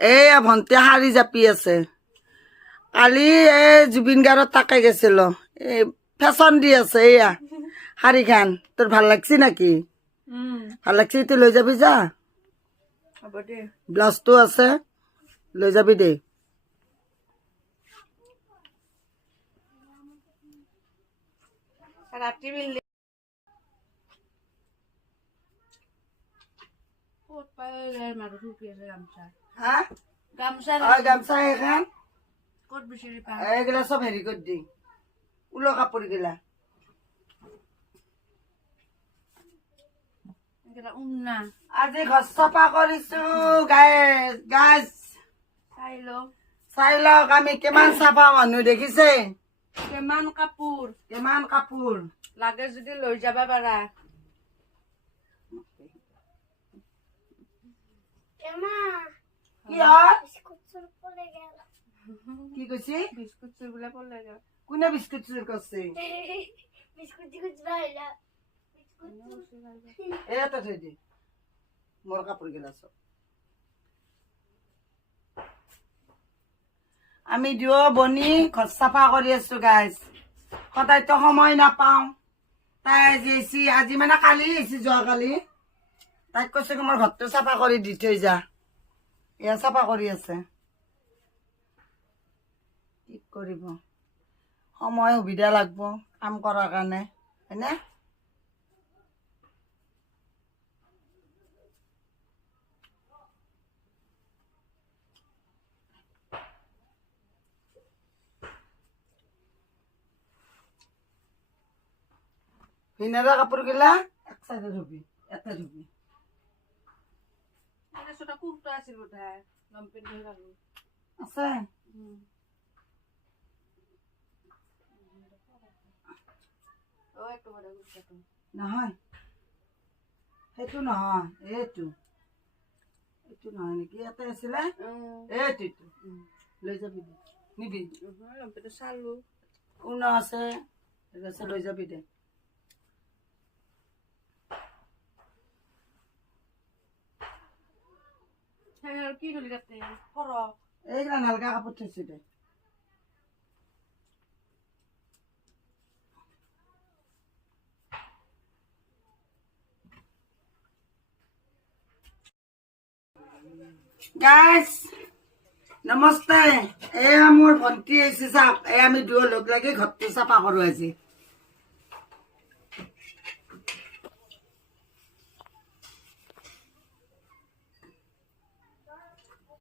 এয়া ভণ্টি শাৰী জাপি আছে। কালি এই জুবিন গাৰ্গত তাকে গেছিল, এই ফেশ্বন দি আছে। এয়া শাৰীখান তোৰ ভাল লাগছি নাকি? ভাল লাগছি, তুই লৈ যাবি যা। ব্লাউজটো আছে, লৈ যাবি দে। গামছা এখন এইগিলা চব হেৰি কৰি দি, ঊলৰ কাপোৰ গিলা আজি ঘৰ চাফা কৰিছো। গাছ চাই লওক আমি কিমান চাফা মানুহ দেখিছে। কিমান কাপোৰ লাগে যদি লৈ যাবা পাৰা। কি হয়? কি কৈছি? বিস্কুট চুৰ বোলে পলে গেল। কোনে বিস্কুট চুৰ কৰছে? এটা থৈ দি মোৰ কাপড় গিলা সব আমি দিও বনি ঘৰ চাফা কৰি আছো গাইজ। সদায়তো সময় নাপাও। তাই যেছি আজি মানে কালি আহিছি, যোৱাকালি তাইক কৈছে কি মোৰ ঘৰটো চাফা কৰি দি থৈ যা। এয়া চাফা কৰি আছে। কি কৰিব, সময় সুবিধা লাগব কাম কৰাৰ কাৰণে, হয়নে? ভিনারা কাপড় গিলা এক সাইডে ধুবি, এটা ধুবি। ছোট কুর্তা আছিল বোধহয়, লম্পেট ধরে গেল আছে। ও একটু বড় কুর্তা নহয়, সেইটো নহয়, এইটো এইটো নহয় নেকি? ইয়াতে আছিলে এইটো লৈ যাবি দে, নিবি। লম্পেট চালো কোন আছে, লৈ যাবি দে। কি হলি তাতে সৰ এইগিলা নালগা কাপোৰ থৈছো দে। গাইজ নমস্তে। এয়া মোৰ ভণ্টি আহিছে চাওক। এই আমি দুয়ো লগ লাগি ঘৰটো চাফা কৰো আজি।